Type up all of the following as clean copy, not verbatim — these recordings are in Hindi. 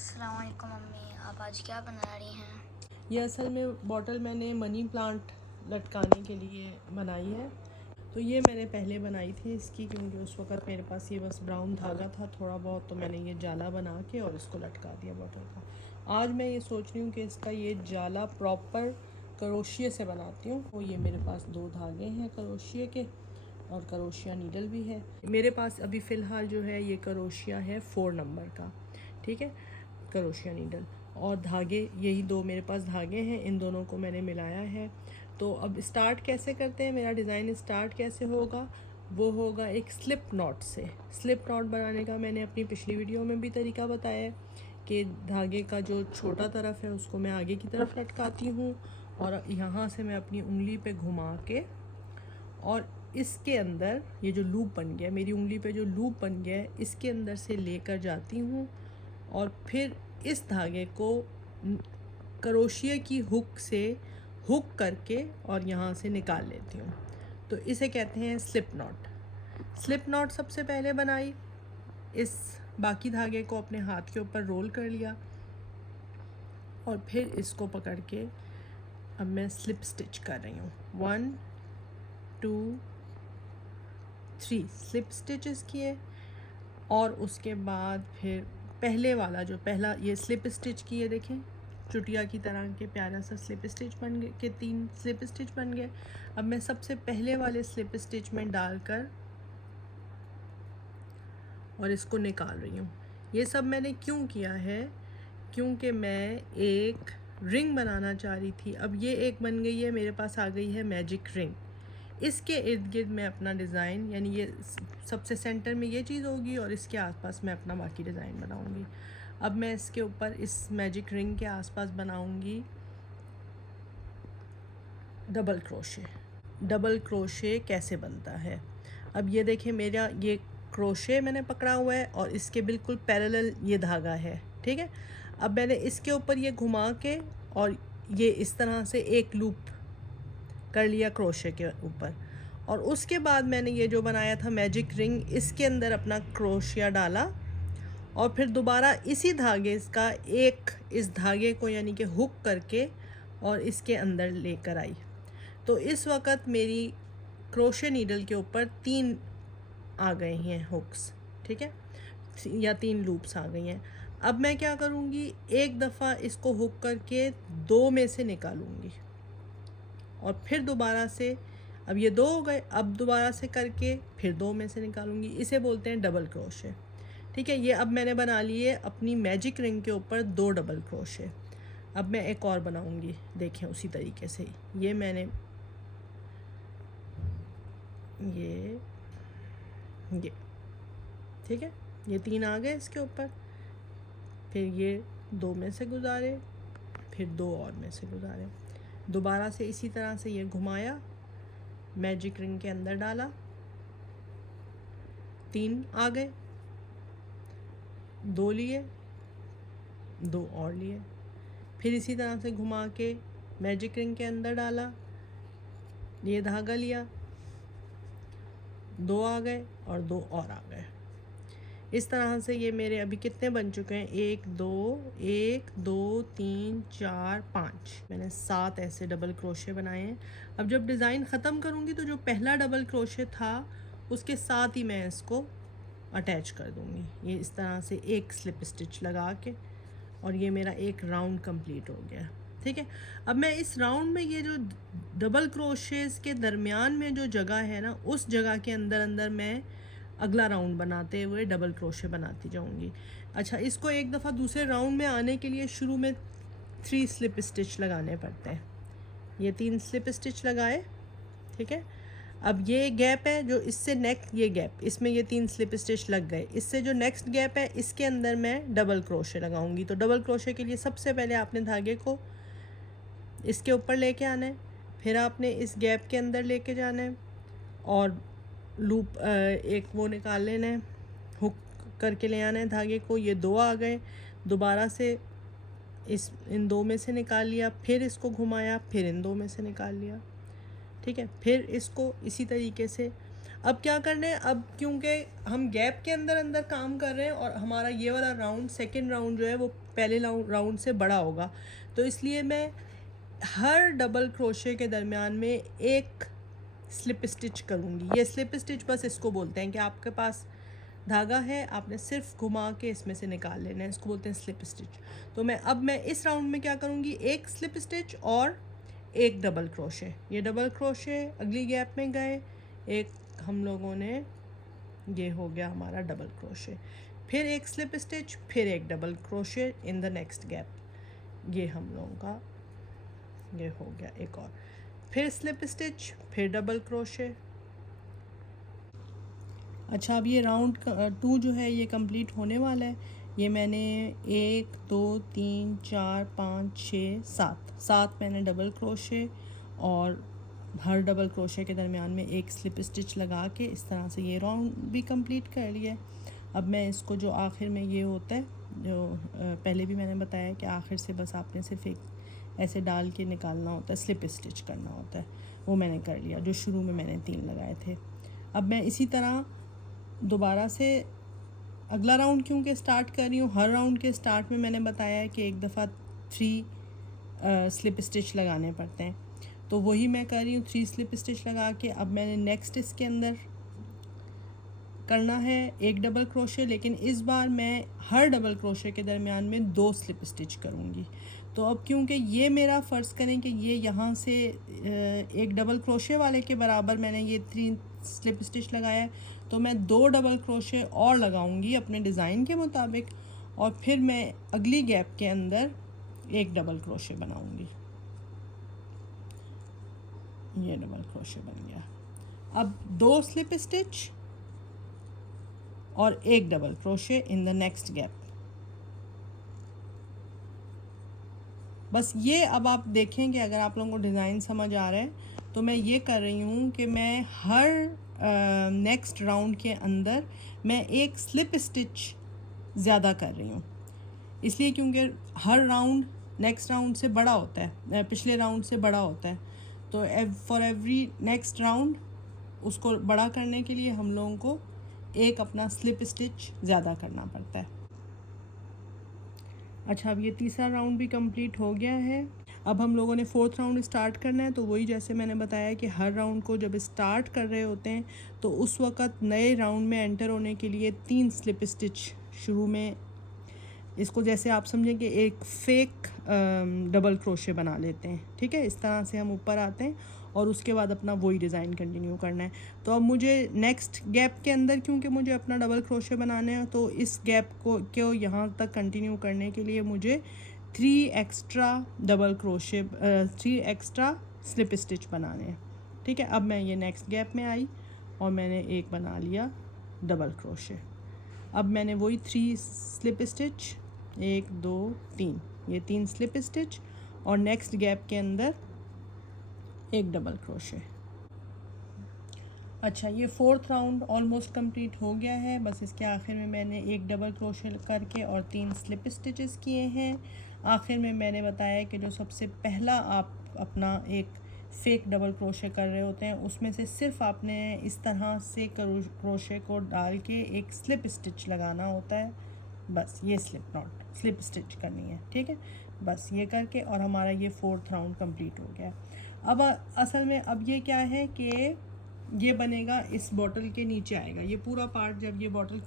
अस्सलाम वालेकुम मम्मी, आप आज क्या बना रही हैं? ये असल में बॉटल मैंने मनी प्लांट लटकाने के लिए बनाई है। तो ये मैंने पहले बनाई थी इसकी, क्योंकि उस वक़्त मेरे पास ये बस ब्राउन धागा था थोड़ा बहुत, तो मैंने ये जाला बना के और इसको लटका दिया बॉटल का। आज मैं ये सोच रही हूँ कि इसका ये जाला प्रॉपर करोशिये से बनाती हूँ। तो ये मेरे पास 2 धागे हैं करोशिये के और करोशिया नीडल भी है मेरे पास। अभी फ़िलहाल जो है ये करोशिया है 4 नंबर का, ठीक है, करोशिया नीडल और धागे, यही 2 मेरे पास धागे हैं, इन दोनों को मैंने मिलाया है। तो अब स्टार्ट कैसे करते हैं, मेरा डिज़ाइन स्टार्ट कैसे होगा, वो होगा एक स्लिप नॉट से। स्लिप नॉट बनाने का मैंने अपनी पिछली वीडियो में भी तरीका बताया है कि धागे का जो छोटा तरफ है उसको मैं आगे की तरफ लटकाती हूँ और यहाँ से मैं अपनी उंगली पे घुमा के और इसके अंदर ये जो लूप बन गया, मेरी उंगली पे जो लूप बन गया है, इसके अंदर से लेकर जाती हूँ और फिर इस धागे को करोशिये की हुक से हुक करके और यहाँ से निकाल लेती हूँ। तो इसे कहते हैं स्लिप नॉट। स्लिप नॉट सबसे पहले बनाई, इस बाकी धागे को अपने हाथ के ऊपर रोल कर लिया और फिर इसको पकड़ के अब मैं स्लिप स्टिच कर रही हूँ। 1 2 3 स्लिप स्टिचेस किए और उसके बाद फिर पहले वाला जो पहला ये स्लिप स्टिच किए, देखें चुटिया की तरह के प्यारा सा स्लिप स्टिच बन गए, के 3 स्लिप स्टिच बन गए। अब मैं सबसे पहले वाले स्लिप स्टिच में डालकर और इसको निकाल रही हूँ। ये सब मैंने क्यों किया है, क्योंकि मैं एक रिंग बनाना चाह रही थी। अब ये एक बन गई है, मेरे पास आ गई है मैजिक रिंग। इसके इर्द गिर्द मैं अपना डिज़ाइन, यानी ये सबसे सेंटर में ये चीज़ होगी और इसके आसपास मैं अपना बाकी डिज़ाइन बनाऊंगी। अब मैं इसके ऊपर इस मैजिक रिंग के आसपास बनाऊंगी डबल क्रोशे। डबल क्रोशे कैसे बनता है, अब ये देखें, मेरा ये क्रोशे मैंने पकड़ा हुआ है और इसके बिल्कुल पैरेलल ये धागा है, ठीक है। अब मैंने इसके ऊपर ये घुमा के और ये इस तरह से एक लूप कर लिया क्रोशे के ऊपर और उसके बाद मैंने ये जो बनाया था मैजिक रिंग, इसके अंदर अपना क्रोशिया डाला और फिर दोबारा इसी धागे का एक इस धागे को यानी कि हुक करके और इसके अंदर लेकर आई। तो इस वक्त मेरी क्रोशे नीडल के ऊपर 3 आ गए हैं हुक्स, ठीक है, या 3 लूप्स आ गई हैं। अब मैं क्या करूँगी, एक दफ़ा इसको हुक करके 2 में से निकालूँगी और फिर दोबारा से, अब ये 2 हो गए, अब दोबारा से करके फिर 2 में से निकालूंगी। इसे बोलते हैं डबल क्रोशे, ठीक है। ये अब मैंने बना लिए अपनी मैजिक रिंग के ऊपर 2 डबल क्रोशे। अब मैं एक और बनाऊंगी, देखें उसी तरीके से। ये मैंने ये ठीक है, ये 3 आ गए इसके ऊपर, फिर ये 2 में से गुजारे, फिर 2 और में से गुजारे, दोबारा से इसी तरह से ये घुमाया, मैजिक रिंग के अंदर डाला, 3 आ गए, 2 लिए, 2 और लिए, फिर इसी तरह से घुमा के मैजिक रिंग के अंदर डाला, ये धागा लिया, 2 आ गए और 2 और आ गए। इस तरह से ये मेरे अभी कितने बन चुके हैं, 1 2 3 4 5, मैंने 7 ऐसे डबल क्रोशे बनाए हैं। अब जब डिज़ाइन ख़त्म करूँगी तो जो पहला डबल क्रोशे था उसके साथ ही मैं इसको अटैच कर दूँगी, ये इस तरह से एक स्लिप स्टिच लगा के, और ये मेरा एक राउंड कंप्लीट हो गया, ठीक है। अब मैं इस राउंड में ये जो डबल क्रोशेस के दरमियान में जो जगह है ना, उस जगह के अंदर अंदर मैं अगला राउंड बनाते हुए डबल क्रोशे बनाती जाऊंगी। अच्छा, इसको एक दफ़ा दूसरे राउंड में आने के लिए शुरू में 3 स्लिप स्टिच लगाने पड़ते हैं। ये 3 स्लिप स्टिच लगाए, ठीक है। अब ये गैप है जो इससे नेक्स्ट, ये गैप, इसमें ये 3 स्लिप स्टिच लग गए, इससे जो नेक्स्ट गैप है इसके अंदर मैं डबल क्रोशे लगाऊंगी। तो डबल क्रोशे के लिए सबसे पहले आपने धागे को इसके ऊपर लेके आना है, फिर आपने इस गैप के अंदर लेके जाना है और लूप एक वो निकाल लेना है, हुक करके ले आना है धागे को। ये 2 आ गए, दोबारा से इन 2 में से निकाल लिया, फिर इसको घुमाया, फिर इन 2 में से निकाल लिया, ठीक है। फिर इसको इसी तरीके से, अब क्या करना है, अब क्योंकि हम गैप के अंदर अंदर काम कर रहे हैं और हमारा ये वाला राउंड, सेकंड राउंड जो है वो पहले राउंड से बड़ा होगा, तो इसलिए मैं हर डबल क्रोशे के दरमियान में एक स्लिप स्टिच करूँगी। ये स्लिप स्टिच बस इसको बोलते हैं कि आपके पास धागा है, आपने सिर्फ घुमा के इसमें से निकाल लेना है, इसको बोलते हैं स्लिप स्टिच। तो मैं इस राउंड में क्या करूँगी, एक स्लिप स्टिच और एक डबल क्रोशे। ये डबल क्रोशे अगली गैप में गए, एक हम लोगों ने, ये हो गया हमारा डबल क्रोशे, फिर एक स्लिप स्टिच, फिर एक double crochet in the next gap, ये हम लोगों का ये हो गया एक और, फिर स्लिप स्टिच, फिर डबल क्रोशे। अच्छा, अब ये राउंड 2 जो है ये कंप्लीट होने वाला है। ये मैंने 1 2 3 4 5 6 7 मैंने डबल क्रोशे और हर डबल क्रोशे के दरमियान में एक स्लिप स्टिच लगा के इस तरह से ये राउंड भी कंप्लीट कर लिया है। अब मैं इसको जो आखिर में ये होता है, जो पहले भी मैंने बताया कि आखिर से बस आपने सिर्फ एक ऐसे डाल के निकालना होता है, स्लिप स्टिच करना होता है, वो मैंने कर लिया, जो शुरू में मैंने 3 लगाए थे। अब मैं इसी तरह दोबारा से अगला राउंड क्योंकि स्टार्ट कर रही हूँ, हर राउंड के स्टार्ट में मैंने बताया है कि एक दफ़ा 3 स्लिप स्टिच लगाने पड़ते हैं, तो वही मैं कर रही हूँ 3 स्लिप स्टिच लगा के। अब मैंने नेक्स्ट इसके अंदर करना है एक डबल क्रोशे, लेकिन इस बार मैं हर डबल क्रोशे के दरमियान में 2 स्लिप स्टिच करूँगी। तो अब क्योंकि ये मेरा फ़र्ज़ करें कि ये यहाँ से एक डबल क्रोशे वाले के बराबर मैंने ये 3 स्लिप स्टिच लगाया है, तो मैं 2 डबल क्रोशे और लगाऊंगी अपने डिज़ाइन के मुताबिक, और फिर मैं अगली गैप के अंदर एक डबल क्रोशे बनाऊंगी। ये डबल क्रोशे बन गया। अब 2 स्लिप स्टिच और एक double crochet in the next gap. बस ये अब आप देखें कि अगर आप लोगों को डिज़ाइन समझ आ रहा है तो मैं ये कर रही हूँ कि मैं हर नेक्स्ट राउंड के अंदर मैं एक स्लिप स्टिच ज़्यादा कर रही हूँ, इसलिए क्योंकि हर राउंड नेक्स्ट राउंड से बड़ा होता है, पिछले राउंड से बड़ा होता है, तो फॉर एवरी नेक्स्ट राउंड उसको बड़ा करने के लिए हम लोगों को एक अपना स्लिप स्टिच ज़्यादा करना पड़ता है। अच्छा, अब ये तीसरा राउंड भी कंप्लीट हो गया है। अब हम लोगों ने 4th राउंड स्टार्ट करना है, तो वही जैसे मैंने बताया कि हर राउंड को जब स्टार्ट कर रहे होते हैं तो उस वक़्त नए राउंड में एंटर होने के लिए 3 स्लिप स्टिच शुरू में, इसको जैसे आप समझें कि एक फेक डबल क्रोशे बना लेते हैं, ठीक है, इस तरह से हम ऊपर आते हैं और उसके बाद अपना वही डिज़ाइन कंटिन्यू करना है। तो अब मुझे नेक्स्ट गैप के अंदर क्योंकि मुझे अपना डबल क्रोशे बनाने हैं, तो इस गैप को यहाँ तक कंटिन्यू करने के लिए मुझे 3 extra double crochet 3 extra slip stitch बनाने हैं, ठीक है। अब मैं ये नेक्स्ट गैप में आई और मैंने एक बना लिया डबल क्रोशे। अब मैंने वही 3 स्लिप स्टिच, 1 2 3, ये 3 स्लिप स्टिच और नेक्स्ट गैप के अंदर एक डबल क्रोशे। अच्छा, ये 4th राउंड ऑलमोस्ट कंप्लीट हो गया है। बस इसके आखिर में मैंने एक डबल क्रोशे करके और 3 स्लिप स्टिचेस किए हैं। आखिर में मैंने बताया कि जो सबसे पहला आप अपना एक फेक डबल क्रोशे कर रहे होते हैं, उसमें से सिर्फ आपने इस तरह से क्रोशे को डाल के एक स्लिप स्टिच लगाना होता है, बस ये स्लिप स्टिच करनी है, ठीक है। बस ये करके और हमारा ये 4th राउंड कंप्लीट हो गया। अब असल में अब ये क्या है कि ये बनेगा, इस बॉटल के नीचे आएगा ये पूरा पार्ट। जब ये बॉटल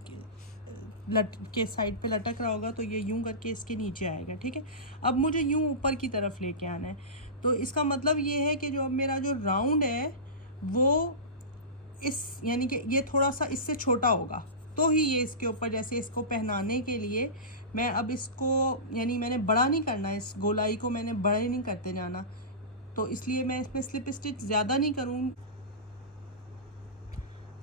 के साइड पे लटक रहा होगा तो ये यूं करके इसके नीचे आएगा, ठीक है। अब मुझे यूं ऊपर की तरफ लेके आना है, तो इसका मतलब ये है कि जो अब मेरा जो राउंड है वो इस, यानी कि ये थोड़ा सा इससे छोटा होगा, तो ही ये इसके ऊपर, जैसे इसको पहनाने के लिए मैं अब इसको, यानी मैंने बड़ा नहीं करना, इस गोलाई को मैंने बड़ा ही नहीं करते जाना, तो इसलिए मैं इसमें स्लिप स्टिच ज़्यादा नहीं करूँ।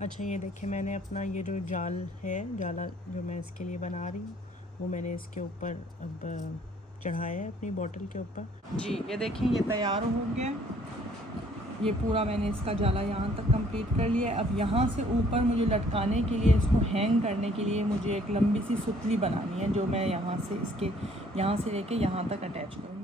अच्छा, ये देखिए मैंने अपना ये जो जाला जो मैं इसके लिए बना रही हूँ वो मैंने इसके ऊपर अब चढ़ाया है अपनी बॉटल के ऊपर। जी, ये देखिए ये तैयार हो गया, ये पूरा मैंने इसका जाला यहाँ तक कंप्लीट कर लिया। अब यहाँ से ऊपर मुझे लटकाने के लिए, इसको हैंग करने के लिए मुझे एक लंबी सी सुतली बनानी है, जो मैं यहाँ से लेके यहाँ तक अटैच करूँगी।